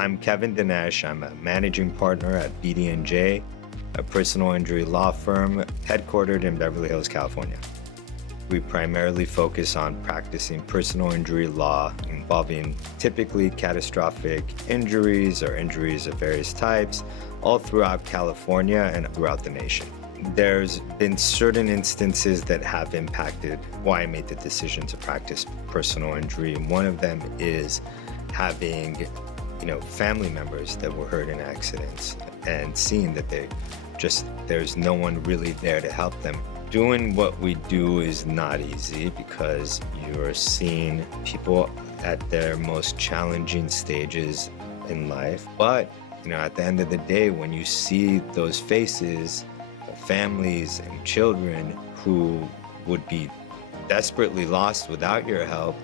I'm Kevin Danesh. I'm a managing partner at BD&J, a personal injury law firm headquartered in Beverly Hills, California. We primarily focus on practicing personal injury law involving typically catastrophic injuries or injuries of various types all throughout California and throughout the nation. There's been certain instances that have impacted why I made the decision to practice personal injury. And one of them is having, family members that were hurt in accidents and seeing that there's no one really there to help them. Doing what we do is not easy because you're seeing people at their most challenging stages in life. But, at the end of the day, when you see those faces, families and children who would be desperately lost without your help,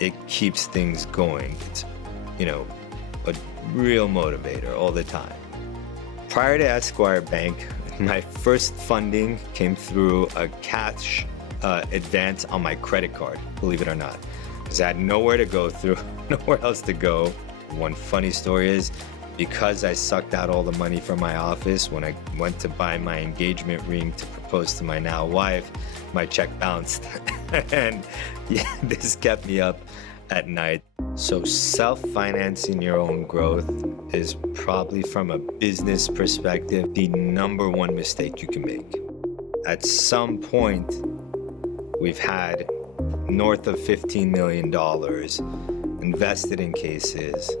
it keeps things going. It's, a real motivator all the time. Prior to Esquire Bank, my first funding came through a cash advance on my credit card, believe it or not, because I had nowhere to go through, nowhere else to go. One funny story is, because I sucked out all the money from my office when I went to buy my engagement ring to propose to my now wife, my check bounced. And this kept me up at night. So self-financing your own growth is probably, from a business perspective, the number one mistake you can make. At some point, we've had north of $15 million invested in cases,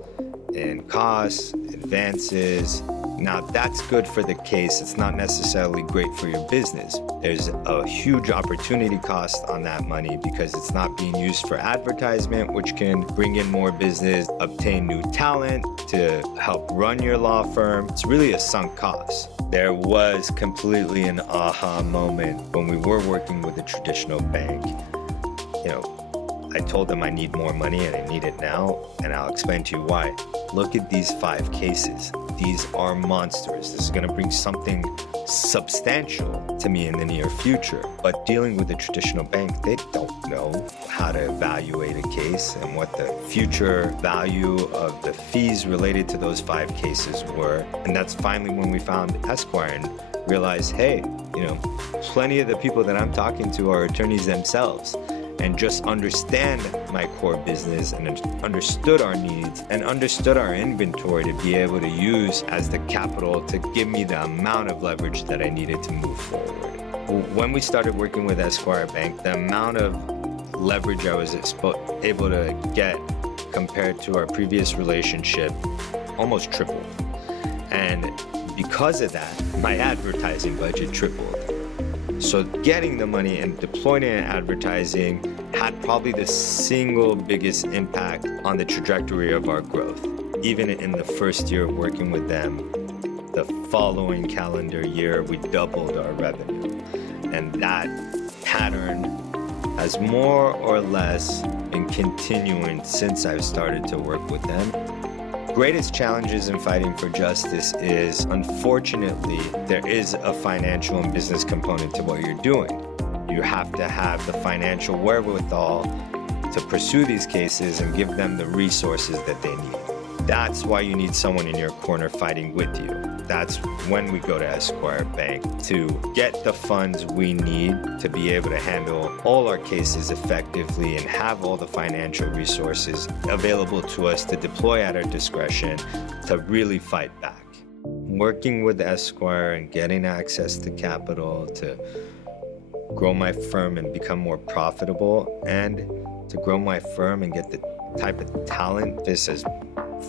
in costs, advances. Now that's good for the case. It's not necessarily great for your business. There's a huge opportunity cost on that money because it's not being used for advertisement, which can bring in more business, obtain new talent to help run your law firm. It's really a sunk cost. There was completely an aha moment when we were working with a traditional bank. I told them I need more money and I need it now, and I'll explain to you why. Look at these 5 cases. These are monsters. This is going to bring something substantial to me in the near future. But dealing with a traditional bank, they don't know how to evaluate a case and what the future value of the fees related to those 5 cases were. And that's finally when we found Esquire and realized, hey, plenty of the people that I'm talking to are attorneys themselves, and just understand my core business and understood our needs and understood our inventory to be able to use as the capital to give me the amount of leverage that I needed to move forward. When we started working with Esquire Bank, the amount of leverage I was able to get compared to our previous relationship almost tripled. And because of that, my advertising budget tripled. So getting the money and deploying it in advertising had probably the single biggest impact on the trajectory of our growth. Even in the first year of working with them, the following calendar year, we doubled our revenue. And that pattern has more or less been continuing since I've started to work with them. Greatest challenges in fighting for justice is, unfortunately, there is a financial and business component to what you're doing. You have to have the financial wherewithal to pursue these cases and give them the resources that they need. That's why you need someone in your corner fighting with you. That's when we go to Esquire Bank to get the funds we need to be able to handle all our cases effectively and have all the financial resources available to us to deploy at our discretion to really fight back. Working with Esquire and getting access to capital to grow my firm and become more profitable, and to grow my firm and get the type of talent, this has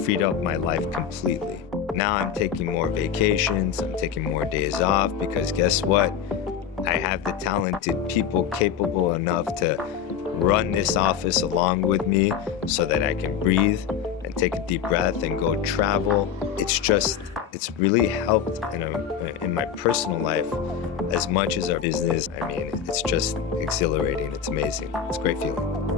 freed up my life completely. Now I'm taking more vacations, I'm taking more days off, because guess what? I have the talented people capable enough to run this office along with me so that I can breathe and take a deep breath and go travel. It's really helped in my personal life as much as our business. It's just exhilarating. It's amazing. It's a great feeling.